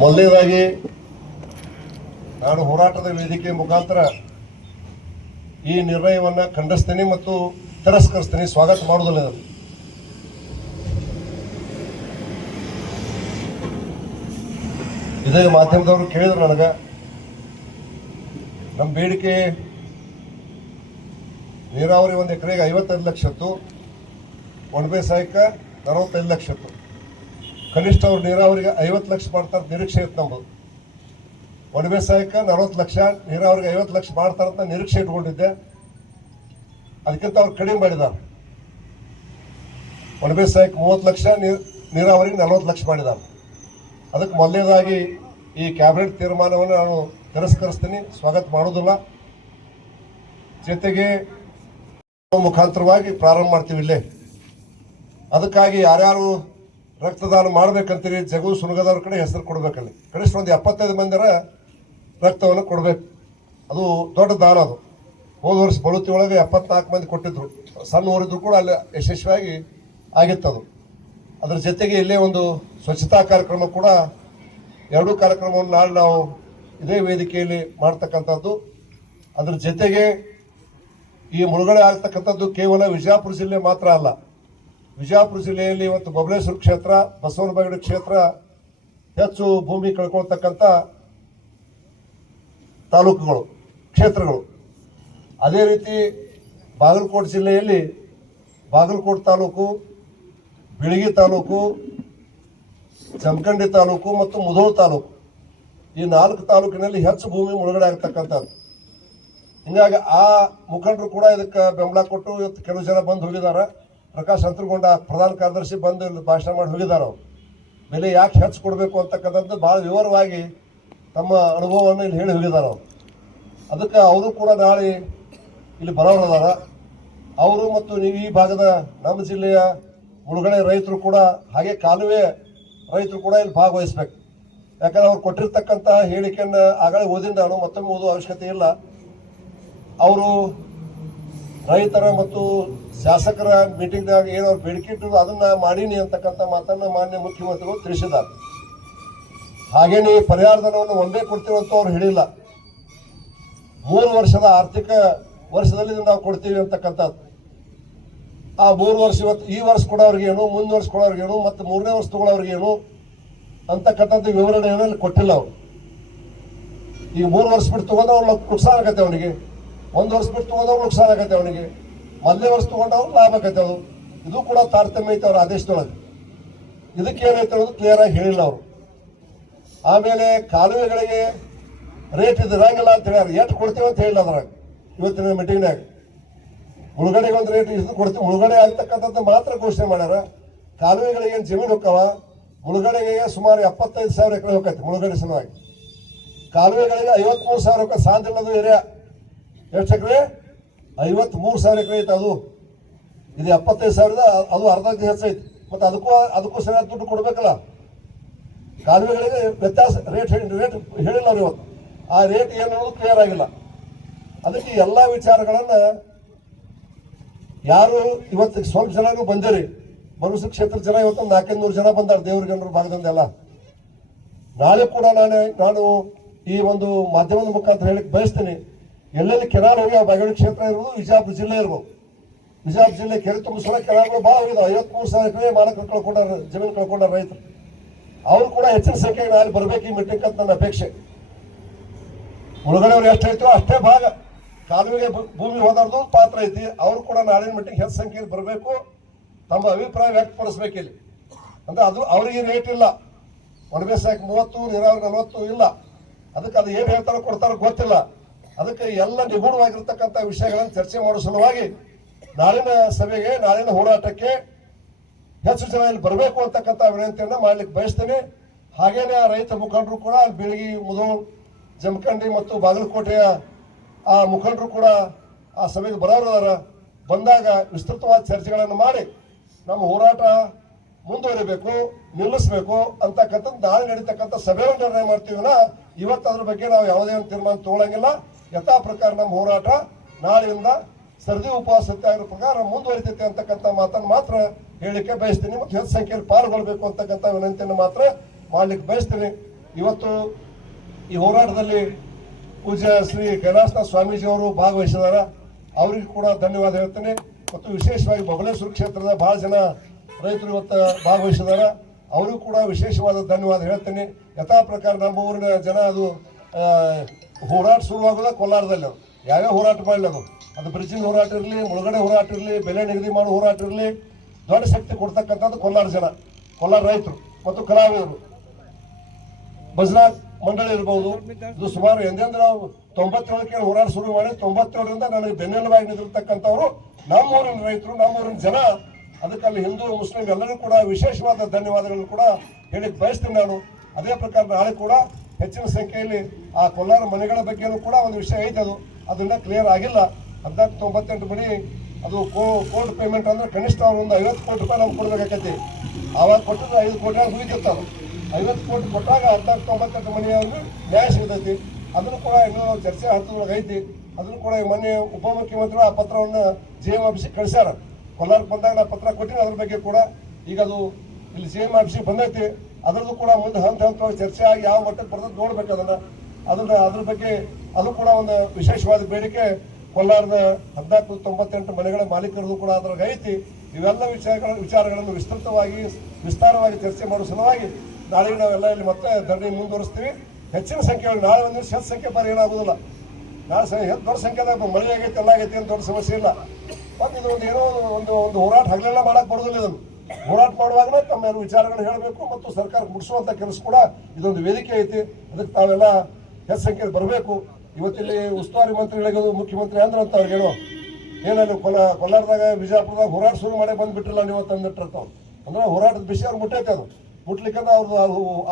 ಮೊದಲನೇದಾಗಿ ನಾನು ಹೋರಾಟದ ವೇದಿಕೆ ಮುಖಾಂತರ ಈ ನಿರ್ಣಯವನ್ನು ಖಂಡಿಸ್ತೇನೆ ಮತ್ತು ತಿರಸ್ಕರಿಸ್ತೇನೆ, ಸ್ವಾಗತ ಮಾಡುವುದಿಲ್ಲ ಇದನ್ನು. ಇದೇ ಮಾಧ್ಯಮದವರು ಕೇಳಿದ್ರು ನನಗೆ ನಮ್ಮ ಬೇಡಿಕೆ ನೀರಾವರಿ ಒಂದು ಎಕರೆಗೆ ಐವತ್ತೈದು ಲಕ್ಷತ್ತು ಒಣಬೇಸಾಯಕ್ಕೆ ನಲವತ್ತೈದು ಲಕ್ಷತ್ತು ಕನಿಷ್ಠ ಅವ್ರು ನೀರಾವರಿಗೆ ಐವತ್ತು ಲಕ್ಷ ಮಾಡ್ತಾರೆ ನಿರೀಕ್ಷೆ ಇತ್ತು ನಮ್ಮದು ಒಣಬೇಸಾಯಕ್ಕೆ ನಲವತ್ತು ಲಕ್ಷ, ನೀರಾವರಿಗೆ ಐವತ್ತು ಲಕ್ಷ ಮಾಡ್ತಾರಂತ ನಿರೀಕ್ಷೆ ಇಟ್ಕೊಂಡಿದ್ದೆ. ಅದಕ್ಕಿಂತ ಅವ್ರು ಕಡಿಮೆ ಮಾಡಿದ್ದಾರೆ ಒಣಬೇಸಾಯಕ್ಕೆ ಮೂವತ್ತು ಲಕ್ಷ ನೀರ್ ನೀರಾವರಿಗೆ ನಲವತ್ತು ಲಕ್ಷ ಮಾಡಿದ್ದಾರೆ ಅದಕ್ಕೆ ಮೊದಲನೇದಾಗಿ ಈ ಕ್ಯಾಬಿನೆಟ್ ತೀರ್ಮಾನವನ್ನು ನಾನು ತಿರಸ್ಕರಿಸ್ತೀನಿ. ಸ್ವಾಗತ ಮಾಡೋದಿಲ್ಲ. ಜೊತೆಗೆ ಮುಖಾಂತರವಾಗಿ ಪ್ರಾರಂಭ ಮಾಡ್ತೀವಿ ಇಲ್ಲೇ. ಅದಕ್ಕಾಗಿ ಯಾರ್ಯಾರು ರಕ್ತದಾನ ಮಾಡ್ಬೇಕಂತೀರಿ ಜಗು ಸುನಗದವ್ರ ಕಡೆ ಹೆಸರು ಕೊಡ್ಬೇಕಲ್ಲಿ. ಕನಿಷ್ಠ ಒಂದು ಎಪ್ಪತ್ತೈದು ಮಂದಿರ ರಕ್ತವನ್ನು ಕೊಡಬೇಕು. ಅದು ದೊಡ್ಡ ದಾನ ಅದು. ಹೋದ ವರ್ಷ ಬಳುತಿ ಒಳಗೆ ಎಪ್ಪತ್ನಾಲ್ಕು ಮಂದಿ ಕೊಟ್ಟಿದ್ರು. ಸಣ್ಣ ಊರಿದ್ರು ಕೂಡ ಅಲ್ಲಿ ಯಶಸ್ವಿಯಾಗಿ ಆಗಿತ್ತದು. ಅದರ ಜೊತೆಗೆ ಇಲ್ಲೇ ಒಂದು ಸ್ವಚ್ಛತಾ ಕಾರ್ಯಕ್ರಮ ಕೂಡ ಎರಡೂ ಕಾರ್ಯಕ್ರಮವನ್ನು ನಾಳೆ ನಾವು ಇದೇ ವೇದಿಕೆಯಲ್ಲಿ ಮಾಡ್ತಕ್ಕಂಥದ್ದು. ಅದರ ಜೊತೆಗೆ ಈ ಮುಳುಗಡೆ ಆಗ್ತಕ್ಕಂಥದ್ದು ಕೇವಲ ವಿಜಯಪುರ ಜಿಲ್ಲೆ ಮಾತ್ರ ಅಲ್ಲ ವಿಜಯಪುರ ಜಿಲ್ಲೆಯಲ್ಲಿ ಇವತ್ತು ಬಬಲೇಶ್ವರ ಕ್ಷೇತ್ರ, ಬಸವನ ಬಾಗೇಡು ಕ್ಷೇತ್ರ ಹೆಚ್ಚು ಭೂಮಿ ಕಳ್ಕೊಳ್ತಕ್ಕಂಥ ತಾಲೂಕುಗಳು, ಕ್ಷೇತ್ರಗಳು. ಅದೇ ರೀತಿ ಬಾಗಲಕೋಟೆ ಜಿಲ್ಲೆಯಲ್ಲಿ ಬಾಗಲಕೋಟೆ ತಾಲೂಕು, ಬಿಳಗಿ ತಾಲೂಕು ಜಮಖಂಡಿ ತಾಲೂಕು ಮತ್ತು ಮುಧೋಳ ತಾಲೂಕು. ಈ ನಾಲ್ಕು ತಾಲೂಕಿನಲ್ಲಿ ಹೆಚ್ಚು ಭೂಮಿ ಮುಳುಗಡೆ ಆಗ್ತಕ್ಕಂಥದ್ದು. ಹಿಂಗಾಗಿ ಆ ಮುಖಂಡರು ಕೂಡ ಇದಕ್ಕೆ ಬೆಂಬಲ ಕೊಟ್ಟು ಇವತ್ತು ಕೆಲವು ಜನ ಬಂದು ಹೋಗಿದ್ದಾರೆ. ಪ್ರಕಾಶ್ ಅಂತರಗೊಂಡ ಪ್ರಧಾನ ಕಾರ್ಯದರ್ಶಿ ಬಂದು ಇಲ್ಲಿ ಭಾಷಣ ಮಾಡಿ ಹೋಗಿದ್ದಾರೆ? ಅವರು ಬೆಲೆ ಯಾಕೆ ಹೆಚ್ಚು ಕೊಡಬೇಕು ಅಂತಕ್ಕಂಥದ್ದು ಭಾಳ ವಿವರವಾಗಿ ತಮ್ಮ ಅನುಭವವನ್ನು ಇಲ್ಲಿ ಹೇಳಿ ಹೋಗಿದ್ದಾರೆ? ಅವರು ಅದಕ್ಕೆ ಅವರು ಕೂಡ ನಾಳೆ ಇಲ್ಲಿ ಬರೋರದಾರ. ಅವರು ಮತ್ತು ನೀವು ಈ ಭಾಗದ ನಮ್ಮ ಜಿಲ್ಲೆಯ ಮುಳುಗಡೆ ರೈತರು ಕೂಡ, ಹಾಗೆ ಕಾಲುವೆ ರೈತರು ಕೂಡ ಇಲ್ಲಿ ಭಾಗವಹಿಸ್ಬೇಕು. ಯಾಕಂದ್ರೆ ಅವ್ರು ಕೊಟ್ಟಿರ್ತಕ್ಕಂಥ ಹೇಳಿಕೆಯನ್ನು ಆಗಲೇ ಓದಿನ ನಾನು ಮತ್ತೊಮ್ಮೆ ಓದೋ ಅವಶ್ಯಕತೆ ಇಲ್ಲ. ಅವರು ರೈತರ ಮತ್ತು ಶಾಸಕರ ಮೀಟಿಂಗ್ನಾಗ ಏನು ಬೇಡಿಕೆ ಇಟ್ಟು ಅದನ್ನ ಮಾಡೀನಿ ಅಂತಕ್ಕಂಥ ಮಾತನ್ನು ಮಾನ್ಯ ಮುಖ್ಯಮಂತ್ರಿಗಳು ತಿಳಿಸಿದ್ದಾರೆ. ಹಾಗೇನೆ ಪರಿಹಾರ ಧನವನ್ನು ಒಂದೇ ಅಂತ ಅವ್ರು ಹೇಳಿಲ್ಲ. ಮೂರು ವರ್ಷದ ಆರ್ಥಿಕ ವರ್ಷದಲ್ಲಿ ನಾವು ಕೊಡ್ತೀವಿ ಅಂತಕ್ಕಂಥದ್ದು. ಆ ಮೂರು ವರ್ಷ ಇವತ್ತು ಈ ವರ್ಷ ಕೊಡೋರಿಗೇನು ಮುಂದಿನ ವರ್ಷ ಕೊಡೋರಿಗೇನು, ಮತ್ತು ಮೂರನೇ ವರ್ಷ ತಗೊಳ್ಳೋರ್ಗೇನು ಅಂತಕ್ಕಂಥದ್ದು ವಿವರಣೆಯನ್ನು ಕೊಟ್ಟಿಲ್ಲ ಅವರು. ಈ ಮೂರು ವರ್ಷ ಬಿಟ್ಟು ತಗೊಂಡ್ರೆ ಅವ್ರು ಪ್ರೋತ್ಸಾಹ ಆಗತ್ತೆ ಅವನಿಗೆ. ಒಂದು ವರ್ಷ ಬಿಟ್ಟು ತೊಗೊಂಡವ್ರು ನುಕ್ಸಾನ ಆಗತ್ತೆ ಅವನಿಗೆ. ಮೊದಲೇ ವರ್ಷ ತೊಗೊಂಡವ್ರು ಲಾಭ ಆಗತ್ತೆ ಅದು. ಇದು ಕೂಡ ತಾರತಮ್ಯ ಐತೆ ಅವ್ರ ಆದೇಶದೊಳಗೆ. ಇದಕ್ಕೆ ಏನೈತೆ ಅನ್ನೋದು ಕ್ಲಿಯರ್ ಆಗಿ ಹೇಳಿಲ್ಲ ಅವರು. ಆಮೇಲೆ ಕಾಲುವೆಗಳಿಗೆ ರೇಟ್ ಇದು ಇರಂಗಿಲ್ಲ ಅಂತ ಹೇಳ್ಯಾರ. ಎಷ್ಟು ಕೊಡ್ತೀವಿ ಅಂತ ಹೇಳಿಲ್ಲ ಅದ್ರಾಗ, ಇವತ್ತಿನ ಮೀಟಿಂಗ್ನಾಗ ಉಳ್ಗಡೆಗೆ ಒಂದು ರೇಟ್ ಇಷ್ಟು ಕೊಡ್ತೀವಿ. ಉಳ್ಗಡೆ ಆಗ್ತಕ್ಕಂಥದ್ದು ಮಾತ್ರ ಘೋಷಣೆ ಮಾಡ್ಯಾರ. ಕಾಲುವೆಗಳಿಗೆ ಏನು ಜಮೀನು ಹೊಕ್ಕವ? ಮುಳುಗಡೆಗೆ ಸುಮಾರು ಎಪ್ಪತ್ತೈದು ಸಾವಿರ ಎಕರೆ ಹೋಗತ್ತೆ ಮುಳುಗಡೆ ಸಲುವಾಗಿ. ಕಾಲುವೆಗಳಿಗೆ ಐವತ್ಮೂರು ಸಾವಿರ ರೂಪಾಯಿ ಸಾಂದಿಲ್ಲದು ಏರಿಯಾ ಎಷ್ಟು ಎಕರೆ ಐವತ್ಮೂರು ಸಾವಿರ ಎಕರೆ ಐತೆ ಅದು. ಇದು ಎಪ್ಪತ್ತೈದು ಸಾವಿರದ, ಅದು ಅರ್ಧಕ್ಕೆ ಹೆಚ್ಚೈತಿ ಮತ್ತು ಅದಕ್ಕೂ ಅದಕ್ಕೂ ಸರಿಯಾದ ದುಡ್ಡು ಕೊಡಬೇಕಲ್ಲ. ಕಾಲುವೆಗಳಿಗೆ ವ್ಯತ್ಯಾಸ ರೇಟ್ ರೇಟ್ ಹೇಳಿಲ್ಲ ಅವ್ರು ಇವತ್ತು. ಆ ರೇಟ್ ಏನು ಅನ್ನೋದು ಕ್ಲಿಯರ್ ಆಗಿಲ್ಲ. ಅದಕ್ಕೆ ಎಲ್ಲ ವಿಚಾರಗಳನ್ನು ಯಾರು ಇವತ್ತು ಸ್ವಲ್ಪ ಜನನೂ ಬಂದಿರಿ. ಬರುಸ ಕ್ಷೇತ್ರ ಜನ ಇವತ್ತು ನಾಲ್ಕೈದು ನೂರು ಜನ ಬಂದಾರೆ ಜನರು ಭಾಗದಿಂದೆಲ್ಲ. ನಾಳೆ ಕೂಡ ನಾನು ನಾನು ಈ ಒಂದು ಮಾಧ್ಯಮದ ಮುಖಾಂತರ ಹೇಳಿಕ್ ಬಯಸ್ತೀನಿ. ಎಲ್ಲೆಲ್ಲಿ ಕೆನಾಲ್ ಹೋಗಿ, ಆ ಬಾಗೇಡು ಕ್ಷೇತ್ರ ಇರ್ಬೋದು ವಿಜಯಪುರ ಜಿಲ್ಲೆ ಇರ್ಬೋದು. ವಿಜಾಪುರ ಜಿಲ್ಲೆ ಕೆರೆ ತುಂಬಿಸೋ ಕೆನಾಲ್ಗಳು ಭಾಳ ಹೋಗಿದಾವೆ. ಐವತ್ಮೂರು ಸಾವಿರ ಎಕರೆ ಮಾಲಕರು ಕಳ್ಕೊಂಡಾರ ಜಮೀನು ಕಳ್ಕೊಂಡಾರ ರೈತರು. ಅವರು ಕೂಡ ಹೆಚ್ಚಿನ ಸಂಖ್ಯೆಗೆ ನಾಳೆ ಬರಬೇಕು ಈ ಮೀಟಿಂಗ್ ಅಂತ ನನ್ನ ಅಪೇಕ್ಷೆ. ಉಡುಗೊಂಡವ್ರು ಎಷ್ಟು ಐತೋ ಅಷ್ಟೇ ಭಾಗ. ಕಾಲುವೆಗೆ ಭೂಮಿ ಹೋದಾರ್ದು ಪಾತ್ರ ಐತಿ. ಅವರು ಕೂಡ ನಾಳಿನ ಮಟ್ಟಿಗೆ ಹೆಚ್ಚು ಸಂಖ್ಯೆಯಲ್ಲಿ ಬರಬೇಕು. ತಮ್ಮ ಅಭಿಪ್ರಾಯ ವ್ಯಕ್ತಪಡಿಸ್ಬೇಕು ಇಲ್ಲಿ. ಅಂದ್ರೆ ಅದು ಅವರಿಗೆ ರೇಟ್ ಇಲ್ಲ. ಒಣಬೇಸಾಯಕ್ಕೆ ಮೂವತ್ತು, ನೀರಾವರಿ ನಲವತ್ತು ಇಲ್ಲ. ಅದಕ್ಕೆ ಅದು ಏನು ಹೇಳ್ತಾರೋ ಕೊಡ್ತಾರೋ ಗೊತ್ತಿಲ್ಲ. ಅದಕ್ಕೆ ಎಲ್ಲ ನಿಗೂಢವಾಗಿರ್ತಕ್ಕಂಥ ವಿಷಯಗಳನ್ನು ಚರ್ಚೆ ಮಾಡೋ ಸಲುವಾಗಿ ನಾಳಿನ ಸಭೆಗೆ, ನಾಳಿನ ಹೋರಾಟಕ್ಕೆ ಹೆಚ್ಚು ಜನ ಇಲ್ಲಿ ಬರಬೇಕು ಅಂತಕ್ಕಂಥ ವಿನಂತಿಯನ್ನು ಮಾಡ್ಲಿಕ್ಕೆ ಬಯಸ್ತೇನೆ. ಹಾಗೇನೆ ಆ ರೈತ ಮುಖಂಡರು ಕೂಡ ಅಲ್ಲಿ ಬೆಳಗಿ ಮುದೋಳ್, ಜಮಖಂಡಿ ಮತ್ತು ಬಾಗಲಕೋಟೆಯ ಆ ಮುಖಂಡರು ಕೂಡ ಆ ಸಭೆಗೆ ಬರೋರದಾರ ಬಂದಾಗ ವಿಸ್ತೃತವಾದ ಚರ್ಚೆಗಳನ್ನು ಮಾಡಿ ನಮ್ಮ ಹೋರಾಟ ಮುಂದುವರಿಬೇಕು, ನಿಲ್ಲಿಸಬೇಕು ಅಂತಕ್ಕಂಥದ್ದು ನಾಳೆ ನಡೀತಕ್ಕಂಥ ಸಭೆಯನ್ನು ನಿರ್ಣಯ ಮಾಡ್ತೀವಿ ಇವತ್ತು ಅದ್ರ ಬಗ್ಗೆ ನಾವು ಯಾವುದೇ ಒಂದು ತೀರ್ಮಾನ ತಗೊಳಂಗಿಲ್ಲ. ಯಥಾ ಪ್ರಕಾರ ನಮ್ಮ ಹೋರಾಟ ನಾಳೆಯಿಂದ ಸರದಿ ಉಪವಾಸ ಸತ್ಯಾಗ್ರಹ ಪ್ರಕಾರ ಮುಂದುವರಿತೈತೆ ಅಂತಕ್ಕಂಥ ಮಾತನ್ನು ಮಾತ್ರ ಹೇಳಿಕೆ ಬಯಸ್ತೀನಿ ಮತ್ತು ಹೆಚ್ಚು ಸಂಖ್ಯೆಯಲ್ಲಿ ಪಾಲ್ಗೊಳ್ಬೇಕು ಅಂತಕ್ಕಂಥ ವಿನಂತಿಯನ್ನು ಮಾತ್ರ ಮಾಡಲಿಕ್ಕೆ ಬಯಸ್ತೀನಿ. ಇವತ್ತು ಈ ಹೋರಾಟದಲ್ಲಿ ಪೂಜ್ಯ ಶ್ರೀ ಕೈಲಾಸನಾಥ ಸ್ವಾಮೀಜಿ ಅವರು ಭಾಗವಹಿಸಿದಾರ ಅವರಿಗೂ ಕೂಡ ಧನ್ಯವಾದ ಹೇಳ್ತೇನೆ. ಮತ್ತು ವಿಶೇಷವಾಗಿ ಬಬಲೇಶ್ವರ ಕ್ಷೇತ್ರದ ಭಾಳ ಜನ ರೈತರು ಇವತ್ತು ಭಾಗವಹಿಸಿದಾರ ಅವರಿಗೂ ಕೂಡ ವಿಶೇಷವಾದ ಧನ್ಯವಾದ ಹೇಳ್ತೀನಿ. ಯಥಾ ಪ್ರಕಾರ ನಮ್ಮ ಊರಿನ ಜನ ಅದು ಹೋರಾಟ ಶುರುವಾಗೋದ ಕೋಲಾರದಲ್ಲಿ ಅವರು. ಯಾವ್ಯಾವ ಹೋರಾಟ ಮಾಡಲಿ ಅದು? ಬ್ರಿಡ್ಜಿನ ಹೋರಾಟ ಇರಲಿ, ಮುಳುಗಡೆ ಹೋರಾಟ ಇರಲಿ, ಬೆಲೆ ನಿಗದಿ ಮಾಡೋ ಹೋರಾಟ ಇರಲಿ, ದೊಡ್ಡ ಶಕ್ತಿ ಕೊಡ್ತಕ್ಕಂಥದ್ದು ಕೋಲಾರ ಜನ. ಕೋಲಾರ ರೈತರು ಮತ್ತು ಕಲಾವಿದರು. ಭಜನಾ ಮಂಡಳಿ ಇರ್ಬೋದು. ಇದು ಸುಮಾರು ಎಂದೆಂದ್ರೆ ನಾವು ತೊಂಬತ್ತೇಳಕ್ಕೆ ಹೋರಾಟ ಶುರು ಮಾಡಿ ತೊಂಬತ್ತೇಳರಿಂದ ನನಗೆ ಬೆನ್ನೆಲುಬಾಗಿ ನಿಂತಿರ್ತಕ್ಕಂಥವ್ರು ನಮ್ಮೂರಿನ ರೈತರು, ನಮ್ಮೂರಿನ ಜನ. ಅದಕ್ಕೆ ಅಲ್ಲಿ ಹಿಂದೂ, ಮುಸ್ಲಿಂ ಎಲ್ಲರೂ ಕೂಡ ವಿಶೇಷವಾದ ಧನ್ಯವಾದಗಳನ್ನು ಕೂಡ ಹೇಳಿ ಬಯಸ್ತೀನಿ ನಾನು. ಅದೇ ಪ್ರಕಾರ ನಾಳೆ ಕೂಡ ಹೆಚ್ಚಿನ ಸಂಖ್ಯೆಯಲ್ಲಿ ಆ ಕೊಲ್ಲಾರ ಮನೆಗಳ ಬಗ್ಗೆನೂ ಕೂಡ ಒಂದು ವಿಷಯ ಐತೆ ಅದು. ಅದನ್ನ ಕ್ಲಿಯರ್ ಆಗಿಲ್ಲ. ಹದಿನಾಲ್ಕು ತೊಂಬತ್ತೆಂಟು ಮಣಿ ಅದು ಕೋರ್ಟ್ ಪೇಮೆಂಟ್ ಅಂದ್ರೆ ಕನಿಷ್ಠ ಅವ್ರು ಒಂದು ಐವತ್ತು ಕೋಟಿ ರೂಪಾಯಿ ನಮ್ಗೆ ಕೊಡಬೇಕಾಗೈತಿ. ಆವಾಗ ಕೊಟ್ಟಿದ್ರೆ ಐದು ಕೋಟಿ ಆಗಿ ಅದು. ಐವತ್ತು ಕೋಟಿ ಕೊಟ್ಟಾಗ ಹದಿನಾಲ್ಕು ತೊಂಬತ್ತೆಂಟು ಮನೆಯವ್ರಿಗೆ ನ್ಯಾಯ ಸಿಗ್ತೈತಿ. ಅದನ್ನು ಕೂಡ ಇನ್ನೂ ಚರ್ಚೆ ಹಂತದೊಳಗೆ ಐತಿ. ಅದನ್ನು ಕೂಡ ಮೊನ್ನೆ ಉಪಮುಖ್ಯಮಂತ್ರಿಗಳು ಆ ಪತ್ರವನ್ನು ಜಿ ಎಂ ಆಫೀಸಿಗೆ ಕಳಿಸ್ಯಾರ. ಬಂದಾಗ ನಾ ಪತ್ರ ಕೊಟ್ಟಿನಿ ಅದ್ರ ಬಗ್ಗೆ ಕೂಡ. ಈಗ ಅದು ಇಲ್ಲಿ ಸಿ ಎಂ ಆಫೀಸಿಗೆ ಬಂದೈತಿ. ಅದ್ರದ್ದು ಕೂಡ ಮುಂದೆ ಹಂತ ಹಂತವಾಗಿ ಚರ್ಚೆ ಆಗಿ ಯಾವ ಮಟ್ಟಕ್ಕೆ ಬರ್ತದೆ ನೋಡ್ಬೇಕು ಅದನ್ನ. ಅದನ್ನ ಅದ್ರ ಬಗ್ಗೆ ಅದು ಕೂಡ ಒಂದು ವಿಶೇಷವಾದ ಬೇಡಿಕೆ. ಕೋಲಾರದ ಹದಿನಾಲ್ಕು ತೊಂಬತ್ತೆಂಟು ಮನೆಗಳ ಮಾಲೀಕರದು ಕೂಡ ಅದ್ರಾಗ ಐತಿ ಇವೆಲ್ಲ ವಿಚಾರಗಳ ವಿಚಾರಗಳನ್ನು ವಿಸ್ತೃತವಾಗಿ, ವಿಸ್ತಾರವಾಗಿ ಚರ್ಚೆ ಮಾಡುವ ಸಲುವಾಗಿ ನಾಳೆ ನಾವೆಲ್ಲ ಇಲ್ಲಿ ಮತ್ತೆ ಧರಣಿ ಮುಂದುವರಿಸ್ತೀವಿ. ಹೆಚ್ಚಿನ ಸಂಖ್ಯೆಗಳು ನಾಳೆ ಒಂದು ಶತ್ ಸಂಖ್ಯೆ ಬಾರಿ ಏನಾಗೋದಿಲ್ಲ ನಾಳೆ ಹೆಚ್ಚು ದೊಡ್ಡ ಸಂಖ್ಯೆದಾಗ ಮಳೆ ಆಗೈತೆ, ಎಲ್ಲ ಆಗೈತೆ ಅಂತ ದೊಡ್ಡ ಸಮಸ್ಯೆ ಇಲ್ಲ. ಮತ್ತೆ ಇದು ಒಂದು ಏನೋ ಒಂದು- ಒಂದು ಒಂದು ಹೋರಾಟ ಹಗಲೆಲ್ಲ ಮಾಡಕ್ ಬರೋದಿಲ್ಲ ಇದನ್ನು. ಹೋರಾಟ ಮಾಡುವಾಗ ತಮ್ಮ ಏನು ವಿಚಾರಗಳನ್ನು ಹೇಳಬೇಕು ಮತ್ತು ಸರ್ಕಾರಕ್ಕೆ ಮುಗಿಸುವಂತ ಕೆಲಸ ಕೂಡ ಇದೊಂದು ವೇದಿಕೆ ಐತಿ. ಅದಕ್ಕೆ ತಾವೆಲ್ಲ ಹೆಚ್ಚು ಸಂಖ್ಯೆಯಲ್ಲಿ ಬರಬೇಕು. ಇವತ್ತಿಲ್ಲಿ ಉಸ್ತುವಾರಿ ಮಂತ್ರಿಗಳಿಗೆ ಮುಖ್ಯಮಂತ್ರಿ ಅಂದ್ರೆ ಅಂತ ಅವ್ರಿಗೇನು ಏನಲ್ಲಿ ಕೊಲ, ಕೊಲ್ಲಾರದಾಗ ಬಿಜಾಪುರದಾಗ ಹೋರಾಟ ಶುರು ಮಾಡಿ ಬಂದ್ಬಿಟ್ಟಿಲ್ಲ ನೀವು ತಂದಿಟ್ಟಿರ್ತಾವ ಅಂದ್ರೆ ಹೋರಾಟದ ಬಿಸಿ ಅವ್ರು ಮುಟ್ಟೈತೆ ಅದು. ಮುಟ್ಲಿಕ್ಕಂದ್ರೆ ಅವ್ರದ್ದು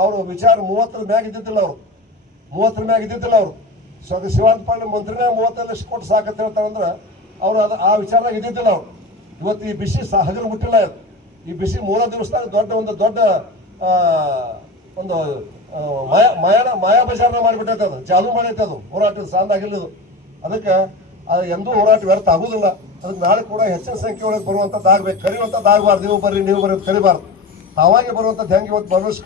ಅವ್ರ ವಿಚಾರ ಮೂವತ್ತರ ಮ್ಯಾಗ ಇದ್ದಿದ್ದಿಲ್ಲ ಅವರು. ಮೂವತ್ತರ ಮ್ಯಾಗ ಇದ್ದಿದ್ದಿಲ್ಲ ಅವರು. ಸೊ ಶಿವಾನಂದ ಪಾಂಡೆ ಮಂತ್ರಿನೇ ಮೂವತ್ತೈದು ಲಕ್ಷ ಕೊಟ್ಟು ಸಾಕಂತ ಹೇಳ್ತಾರಂದ್ರೆ ಅವ್ರು ಅದು ಆ ವಿಚಾರದಾಗ ಇದ್ದಿದ್ದಿಲ್ಲ ಅವ್ರು. ಇವತ್ತು ಈ ಬಿಸಿ ಸಹಜ ಮುಟ್ಟಿಲ್ಲ ಇದು. ಈ ಬಿಸಿ ಮೂರು ದಿವಸದಾಗ ದೊಡ್ಡ ಒಂದು ದೊಡ್ಡ ಒಂದು ಮಾಯಾ ಮಾಯಾ ಬಜಾರ್ನ ಮಾಡಿಬಿಟ್ಟೈತೆ ಅದು. ಚಾಲು ಮಾಡೈತೆ ಅದು. ಹೋರಾಟದ ಸಾಂದಾಗಿಲ್ಲ ಅದಕ್ಕೆ ಅದು ಎಂದೂ ಹೋರಾಟ ವ್ಯರ್ಥ ಆಗುದಿಲ್ಲ. ಅದಕ್ಕೆ ನಾಳೆ ಕೂಡ ಹೆಚ್ಚಿನ ಸಂಖ್ಯೆ ಒಳಗೆ ಬರುವಂಥದ್ದು ಆಗ್ಬೇಕು ಕರೆಯುವಂಥದ್ದು ಆಗಬಾರ್ದು ನೀವು ಬರ್ರಿ ನೀವು ಬರೋದು ಕರಿಬಾರ್ದು. ತಾವಾಗೆ ಬರುವಂಥದ್ದು ಹೆಂಗೆ ಇವತ್ತು ಬರೋಷ್ಟು